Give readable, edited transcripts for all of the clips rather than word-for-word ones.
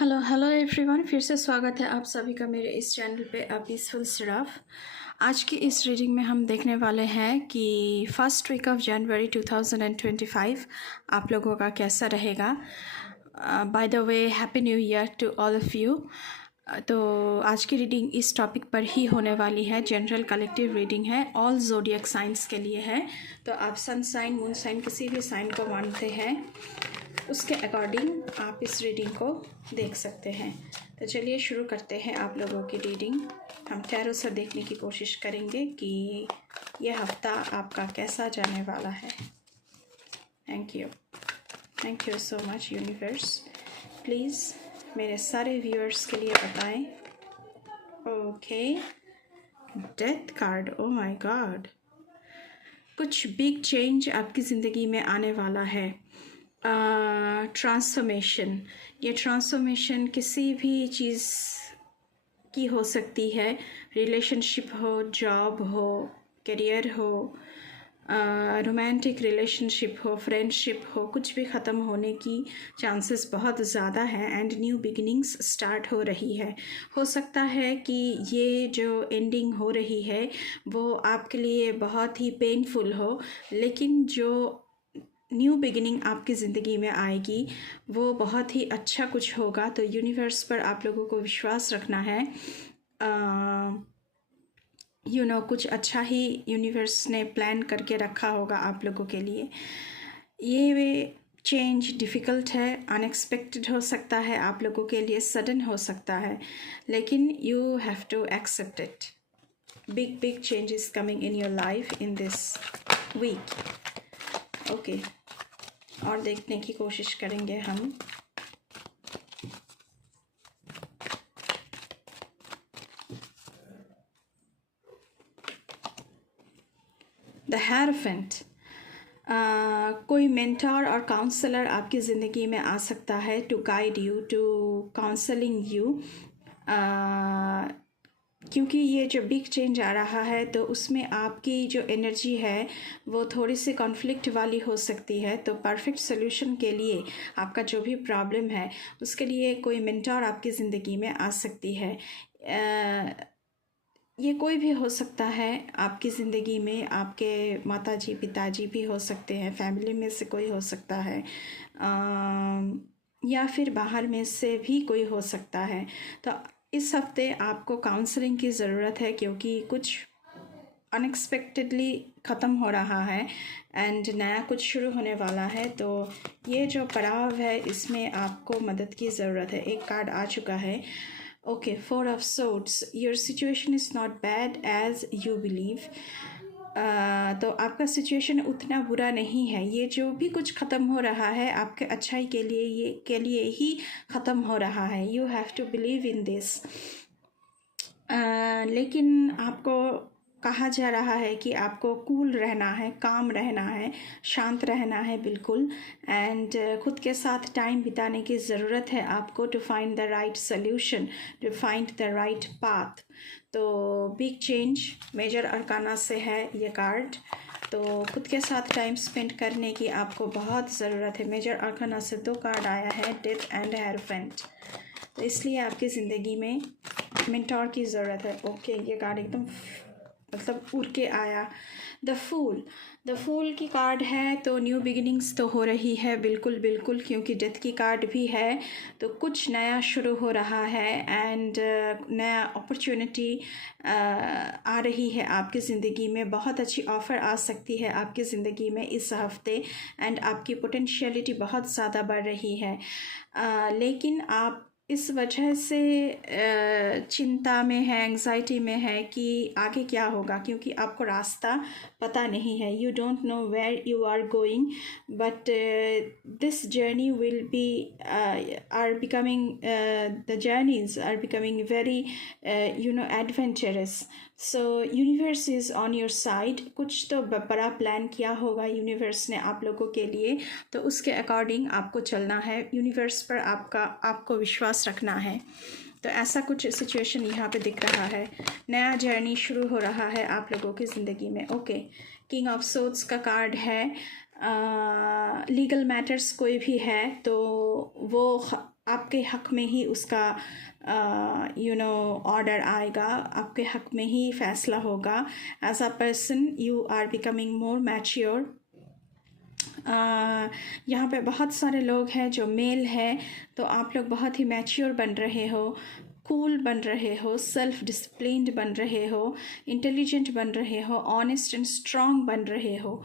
Hello hello everyone, फिर से स्वागत है आप सभी का मेरे इस चैनल पे अ पीसफुल सिराफ। आज की इस रीडिंग में हम देखने वाले हैं कि फर्स्ट वीक ऑफ जनवरी 2025 आप लोगों का कैसा रहेगा। By the way, happy new year to all of you. तो आज की रीडिंग इस टॉपिक पर ही होने वाली है। जनरल कलेक्टिव रीडिंग है, ऑल ज़ोडिएक साइंस के लिए है। तो आप सन साइन, मून साइन, किसी भी साइन को मानते हैं उसके अकॉर्डिंग आप इस रीडिंग को देख सकते हैं। तो चलिए शुरू करते हैं आप लोगों की रीडिंग। हम टैरो से देखने की कोशिश करेंगे कि यह हफ्ता आपका कैसा जाने वाला है। Thank you so much universe. Please मेरे सारे व्यूअर्स के लिए बताएं। Okay, death card, oh my God. कुछ बिग चेंज आपकी ज़िंदगी में आने वाला है। ट्रांसफॉर्मेशन, ये ट्रांसफॉर्मेशन किसी भी चीज़ की हो सकती है। रिलेशनशिप हो, जॉब हो, करियर हो, रोमांटिक रिलेशनशिप हो, फ्रेंडशिप हो, कुछ भी ख़त्म होने की चांसेस बहुत ज़्यादा है एंड न्यू बिगिनिंग्स स्टार्ट हो रही है। हो सकता है कि ये जो एंडिंग हो रही है वो आपके लिए बहुत ही पेनफुल हो, लेकिन जो न्यू बिगिनिंग आपकी ज़िंदगी में आएगी वो बहुत ही अच्छा कुछ होगा। तो यूनिवर्स पर आप लोगों को विश्वास रखना है। कुछ अच्छा ही यूनिवर्स ने प्लान करके रखा होगा आप लोगों के लिए। ये वे चेंज डिफ़िकल्ट है, अनएक्सपेक्टेड हो सकता है, आप लोगों के लिए सडन हो सकता है, लेकिन you have to accept it. Big changes coming in your life in this week. Okay, और देखने की कोशिश करेंगे हम। द हेरोफेंट, कोई मेंटर और काउंसलर आपकी ज़िंदगी में आ सकता है to guide you, to counselling you. क्योंकि ये जो बिग चेंज आ रहा है तो उसमें आपकी जो एनर्जी है वो थोड़ी सी कॉन्फ्लिक्ट वाली हो सकती है। तो परफेक्ट सोल्यूशन के लिए, आपका जो भी प्रॉब्लम है उसके लिए कोई मेंटर आपकी ज़िंदगी में आ सकती है। ये कोई भी हो सकता है आपकी ज़िंदगी में, आपके माताजी पिताजी भी हो सकते हैं, फैमिली में से कोई हो सकता है, या फिर बाहर में से भी कोई हो सकता है। तो इस हफ्ते आपको काउंसलिंग की ज़रूरत है क्योंकि कुछ अनएक्सपेक्टेडली ख़त्म हो रहा है एंड नया कुछ शुरू होने वाला है। तो ये जो पड़ाव है इसमें आपको मदद की ज़रूरत है। एक कार्ड आ चुका है। Okay, 4 of Swords, your situation is not bad as you believe। तो आपका सिचुएशन उतना बुरा नहीं है। ये जो भी कुछ ख़त्म हो रहा है आपके अच्छाई के लिए, ये के लिए ही ख़त्म हो रहा है। You have to believe in this. लेकिन आपको कहा जा रहा है कि आपको कूल रहना है, काम रहना है, शांत रहना है बिल्कुल, एंड खुद के साथ टाइम बिताने की ज़रूरत है आपको, to find the right solution, to find the right path. तो बिग चेंज मेजर अरकाना से है ये कार्ड। तो खुद के साथ टाइम स्पेंड करने की आपको बहुत ज़रूरत है। मेजर अरकाना से 2 कार्ड आया है, डेथ एंड हेरोफेंट। तो इसलिए आपकी ज़िंदगी में मेंटोर की ज़रूरत है। ओके, ये कार्ड एकदम मतलब उड़ के आया। द फूल की कार्ड है। तो न्यू बिगिनिंग्स तो हो रही है बिल्कुल, क्योंकि डेथ की कार्ड भी है। तो कुछ नया शुरू हो रहा है एंड नया अपॉर्चुनिटी आ रही है आपकी ज़िंदगी में। बहुत अच्छी ऑफ़र आ सकती है आपकी ज़िंदगी में इस हफ्ते एंड आपकी पोटेंशियलिटी बहुत ज़्यादा बढ़ रही है। लेकिन आप इस वजह से चिंता में है, एंग्जाइटी में है कि आगे क्या होगा, क्योंकि आपको रास्ता पता नहीं है। You don't know where you are going, but this journey will be are becoming the journeys are becoming very adventurous. So universe is on your side. कुछ तो बड़ा प्लान किया होगा यूनिवर्स ने आप लोगों के लिए, तो उसके अकॉर्डिंग आपको चलना है। यूनिवर्स पर आपको विश्वास रखना है। तो ऐसा कुछ सिचुएशन यहाँ पे दिख रहा है। नया जर्नी शुरू हो रहा है आप लोगों की ज़िंदगी में। ओके, किंग ऑफ सोर्ड्स का कार्ड है। लीगल मैटर्स कोई भी है तो वो आपके हक में ही उसका ऑर्डर आएगा, आपके हक में ही फैसला होगा। As a person you are becoming more mature. यहाँ पे बहुत सारे लोग हैं जो मेल है, तो आप लोग बहुत ही मैच्योर बन रहे हो, कूल बन रहे हो, सेल्फ डिसिप्लिन्ड बन रहे हो, इंटेलिजेंट बन रहे हो, ऑनेस्ट एंड स्ट्रांग बन रहे हो।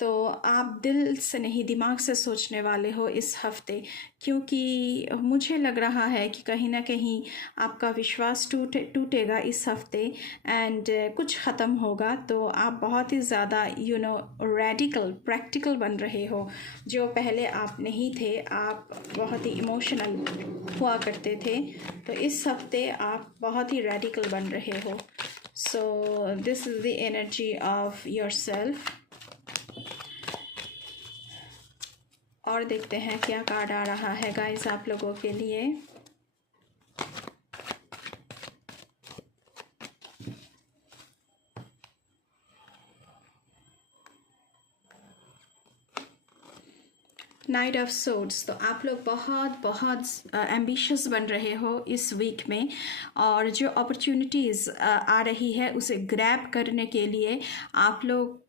तो आप दिल से नहीं दिमाग से सोचने वाले हो इस हफ्ते, क्योंकि मुझे लग रहा है कि कहीं ना कहीं आपका विश्वास टूटेगा इस हफ्ते एंड कुछ ख़त्म होगा। तो आप बहुत ही ज़्यादा रेडिकल प्रैक्टिकल बन रहे हो, जो पहले आप नहीं थे। आप बहुत ही इमोशनल हुआ करते थे, तो इस हफ्ते आप बहुत ही रेडिकल बन रहे हो। So this is the energy of your self. और देखते हैं क्या कार्ड आ रहा है गाइस आप लोगों के लिए। Night of swords. तो आप लोग बहुत बहुत एम्बिशियस बन रहे हो इस वीक में, और जो अपॉर्चुनिटीज़ आ रही है उसे ग्रैब करने के लिए आप लोग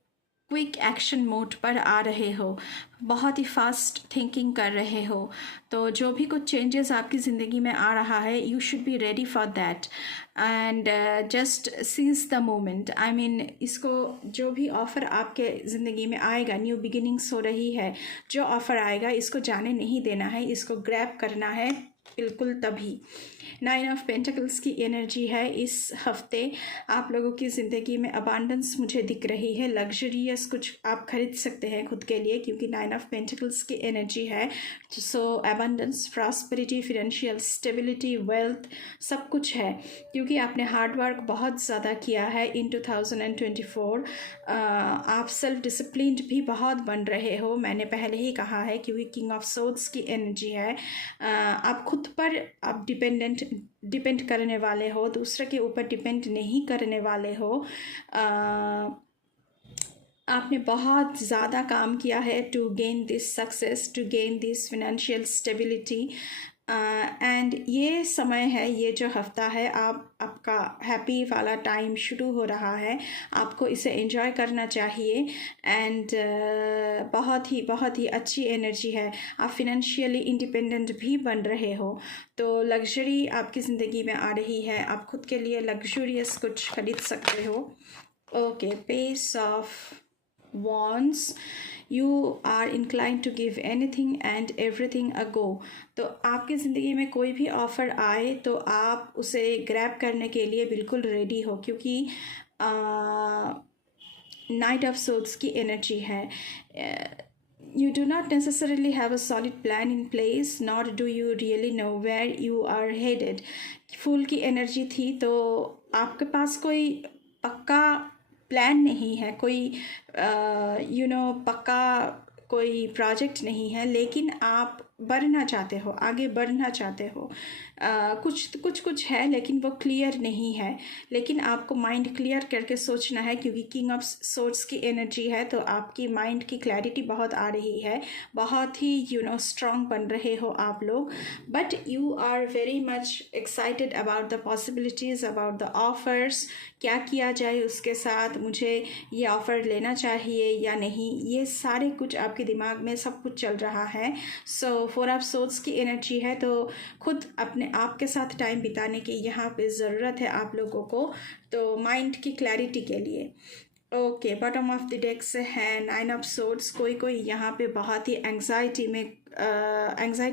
क्विक एक्शन मोड पर आ रहे हो, बहुत ही फास्ट थिंकिंग कर रहे हो। तो जो भी कुछ चेंजेस आपकी ज़िंदगी में आ रहा है, you should be ready for that and just seize the moment. I mean, इसको जो भी ऑफ़र आपके ज़िंदगी में आएगा, न्यू बिगिनिंग्स हो रही है, जो ऑफ़र आएगा इसको जाने नहीं देना है, इसको ग्रैब करना है बिल्कुल तभी। 9 ऑफ पेंटिकल्स की एनर्जी है इस हफ्ते। आप लोगों की ज़िंदगी में अबांडेंस मुझे दिख रही है, लग्जरियस कुछ आप खरीद सकते हैं खुद के लिए, क्योंकि 9 ऑफ पेंटिकल्स की एनर्जी है। So abundance, prosperity, financial stability, wealth, सब कुछ है, क्योंकि आपने हार्ड वर्क बहुत ज़्यादा किया है इन 2024। आप सेल्फ डिसिप्लिन्ड भी बहुत बन रहे हो, मैंने पहले ही कहा है, क्योंकि किंग ऑफ सोर्ड्स की एनर्जी है। आप खुद पर आप डिपेंड करने वाले हो, दूसरे के ऊपर डिपेंड नहीं करने वाले हो। आपने बहुत ज़्यादा काम किया है to gain this success, to gain this financial stability and ये समय है, ये जो हफ्ता है, आपका हैप्पी वाला टाइम शुरू हो रहा है। आपको इसे एंजॉय करना चाहिए एंड बहुत ही अच्छी एनर्जी है। आप फिनेंशियली इंडिपेंडेंट भी बन रहे हो, तो लग्जरी आपकी ज़िंदगी में आ रही है। आप खुद के लिए लग्जूरियस कुछ खरीद सकते हो। Okay, pace of wands, you are inclined to give anything and everything a go। तो आपकी ज़िंदगी में कोई भी ऑफ़र आए तो आप उसे ग्रैब करने के लिए बिल्कुल रेडी हो, क्योंकि नाइट ऑफ सोर्ड्स की एनर्जी है। You do not necessarily have a solid plan in place, nor do you really know where you are headed। फूल की एनर्जी थी, तो आपके पास कोई पक्का प्लान नहीं है, कोई पक्का कोई प्रोजेक्ट नहीं है, लेकिन आप बढ़ना चाहते हो, आगे बढ़ना चाहते हो। कुछ है, लेकिन वो क्लियर नहीं है। लेकिन आपको माइंड क्लियर करके सोचना है, क्योंकि किंग ऑफ सोर्ड्स की एनर्जी है, तो आपकी माइंड की क्लैरिटी बहुत आ रही है, बहुत ही स्ट्रांग बन रहे हो आप लोग। But you are very much excited about the possibilities, about the offers. क्या किया जाए उसके साथ, मुझे ये ऑफ़र लेना चाहिए या नहीं, ये सारे कुछ आपके दिमाग में सब कुछ चल रहा है। सो 4 ऑफ सोर्ड्स की एनर्जी है, तो खुद अपने आप के साथ टाइम बिताने की यहाँ पे ज़रूरत है आप लोगों को, तो माइंड की क्लैरिटी के लिए। Okay, bottom of the deck से है 9 ऑफ सोर्ड्स। कोई यहाँ पे बहुत ही एंग्जाइटी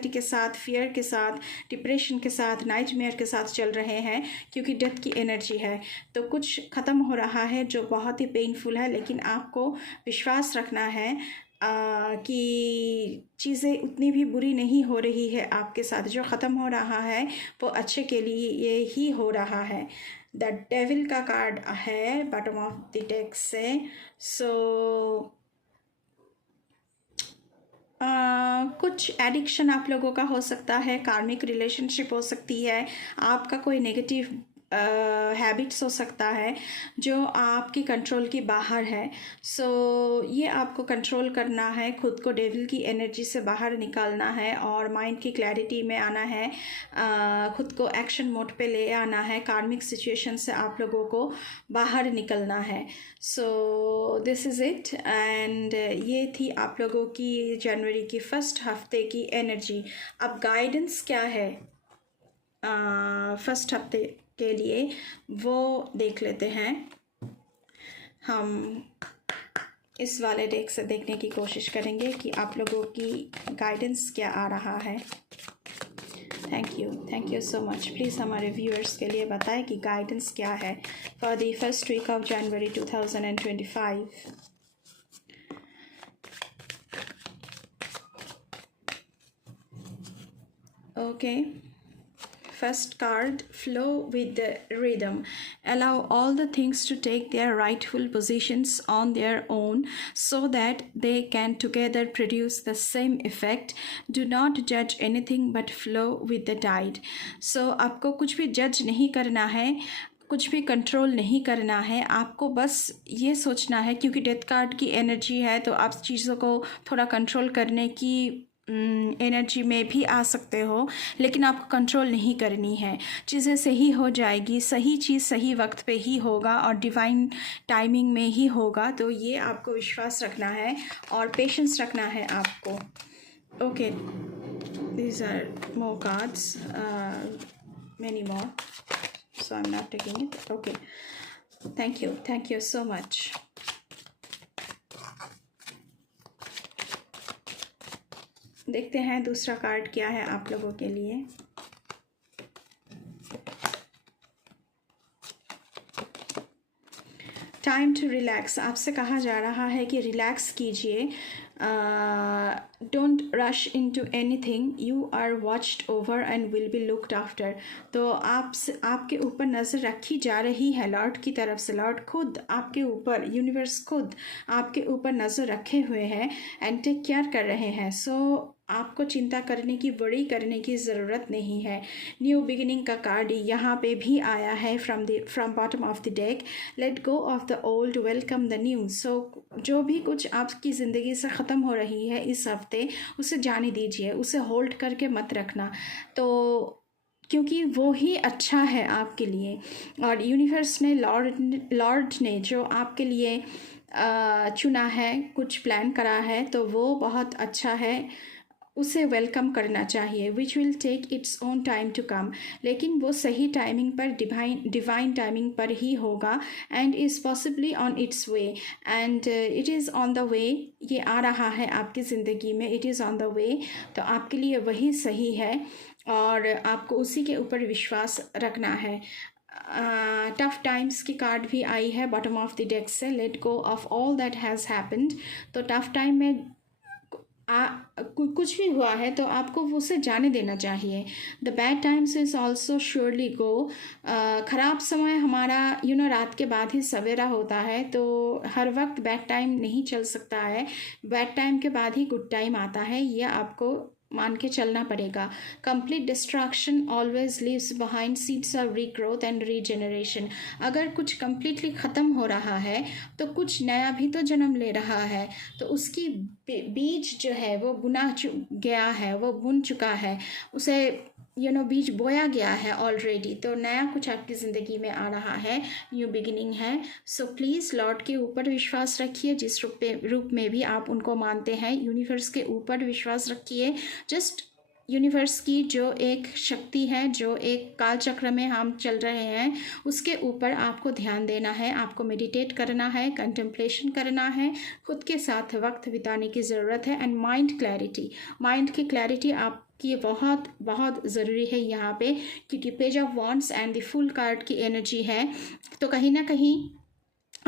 के साथ, फियर के साथ, डिप्रेशन के साथ, नाइटमेयर के साथ चल रहे हैं, क्योंकि डेथ की एनर्जी है। तो कुछ ख़त्म हो रहा है जो बहुत ही पेनफुल है, लेकिन आपको विश्वास रखना है कि चीज़ें उतनी भी बुरी नहीं हो रही है आपके साथ। जो ख़त्म हो रहा है वो अच्छे के लिए ही हो रहा है। द डेविल का कार्ड है बॉटम ऑफ द डेक से। सो कुछ एडिक्शन आप लोगों का हो सकता है, कार्मिक रिलेशनशिप हो सकती है, आपका कोई नेगेटिव हैबिट्स हो सकता है जो आपकी कंट्रोल के बाहर है। सो ये आपको कंट्रोल करना है, खुद को डेविल की एनर्जी से बाहर निकालना है और माइंड की क्लैरिटी में आना है, खुद को एक्शन मोड पे ले आना है, कार्मिक सिचुएशन से आप लोगों को बाहर निकलना है। So this is it. And ये थी आप लोगों की जनवरी की फर्स्ट हफ्ते की एनर्जी। अब गाइडेंस क्या है फर्स्ट हफ्ते के लिए वो देख लेते हैं। हम इस वाले डेक से देखने की कोशिश करेंगे कि आप लोगों की गाइडेंस क्या आ रहा है। Thank you so much. Please हमारे व्यूअर्स के लिए बताएं कि गाइडेंस क्या है for the first week of January 2025। Okay, first card, flow with the rhythm. Allow all the things to take their rightful positions on their own so that they can together produce the same effect. Do not judge anything but flow with the tide. So आपको कुछ भी जज नहीं करना है, कुछ भी control नहीं करना है, आपको बस ये सोचना है, क्योंकि डेथ कार्ड की एनर्जी है तो आप चीज़ों को थोड़ा कंट्रोल करने की एनर्जी में भी आ सकते हो, लेकिन आपको कंट्रोल नहीं करनी है। चीज़ें सही हो जाएगी, सही चीज़ सही वक्त पे ही होगा और डिवाइन टाइमिंग में ही होगा। तो ये आपको विश्वास रखना है और पेशेंस रखना है आपको। Okay, these are more cards, many more, so I am not taking it. Okay, thank you so much. देखते हैं दूसरा कार्ड क्या है आप लोगों के लिए। Time to relax. आपसे कहा जा रहा है कि रिलैक्स कीजिए, don't rush into anything, you are watched over and will be looked after. तो आपके ऊपर नज़र रखी जा रही है लॉर्ड की तरफ से। लॉर्ड खुद आपके ऊपर, यूनिवर्स खुद आपके ऊपर नज़र रखे हुए हैं एंड टेक केयर कर रहे हैं। सो आपको चिंता करने की, वरी करने की ज़रूरत नहीं है। न्यू बिगिनिंग का कार्ड यहाँ पे भी आया है from bottom of the deck. Let go of the old, welcome the new. So जो भी कुछ आपकी ज़िंदगी से ख़त्म हो रही है इस हफ्ते, उसे जाने दीजिए, उसे होल्ड करके मत रखना, तो क्योंकि वो ही अच्छा है आपके लिए। और यूनिवर्स ने, लॉर्ड ने जो आपके लिए चुना है, कुछ प्लान करा है, तो वो बहुत अच्छा है, उसे वेलकम करना चाहिए। Which will take its own time to come, लेकिन वो सही टाइमिंग पर, डिवाइन टाइमिंग पर ही होगा and is possibly on it's way and it is on the way. ये आ रहा है आपकी ज़िंदगी में, it is on the way, तो आपके लिए वही सही है और आपको उसी के ऊपर विश्वास रखना है। टफ टाइम्स की कार्ड भी आई है बॉटम ऑफ द डेक से। Late go of all that has happened. तो टफ टाइम में कुछ भी हुआ है तो आपको उसे जाने देना चाहिए। The bad times is also surely गो। ख़राब समय हमारा रात के बाद ही सवेरा होता है, तो हर वक्त बैड टाइम नहीं चल सकता है। बैड टाइम के बाद ही गुड टाइम आता है, ये आपको मान के चलना पड़ेगा। Complete distraction always leaves behind seeds of regrowth and regeneration. अगर कुछ कंप्लीटली ख़त्म हो रहा है तो कुछ नया भी तो जन्म ले रहा है, तो उसकी बीज जो है वो बुना गया है, वो बुन चुका है, उसे बीज बोया गया है ऑलरेडी, तो नया कुछ आपकी ज़िंदगी में आ रहा है, न्यू बिगिनिंग है। सो प्लीज़ लॉर्ड के ऊपर विश्वास रखिए, जिस रूप में भी आप उनको मानते हैं। यूनिवर्स के ऊपर विश्वास रखिए। जस्ट यूनिवर्स की जो एक शक्ति है, जो एक काल चक्र में हम चल रहे हैं, उसके ऊपर आपको ध्यान देना है, आपको मेडिटेट करना है, कंटेम्पलेशन करना है, खुद के साथ वक्त बिताने की ज़रूरत है। एंड माइंड की क्लैरिटी आपकी बहुत बहुत ज़रूरी है यहाँ पे, क्योंकि page of wands and the full card की एनर्जी है। तो कहीं ना कहीं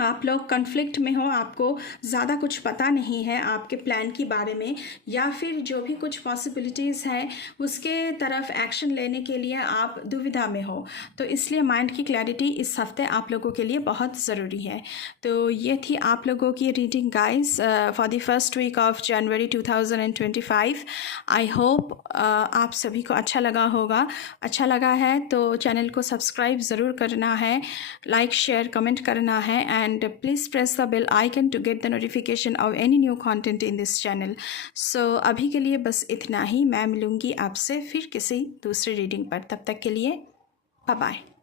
आप लोग कन्फ्लिक्ट में हो, आपको ज़्यादा कुछ पता नहीं है आपके प्लान के बारे में, या फिर जो भी कुछ पॉसिबिलिटीज़ हैं उसके तरफ एक्शन लेने के लिए आप दुविधा में हो, तो इसलिए माइंड की क्लैरिटी इस हफ्ते आप लोगों के लिए बहुत ज़रूरी है। तो ये थी आप लोगों की reading guys for the first week of January 2025। I hope आप सभी को अच्छा लगा होगा। अच्छा लगा है तो चैनल को सब्सक्राइब ज़रूर करना है, लाइक शेयर कमेंट करना है, and please press the bell icon to get the notification of any new content in this channel. So अभी के लिए बस इतना ही। मैं मिलूँगी आपसे फिर किसी दूसरी रीडिंग पर। तब तक के लिए बाय बाय।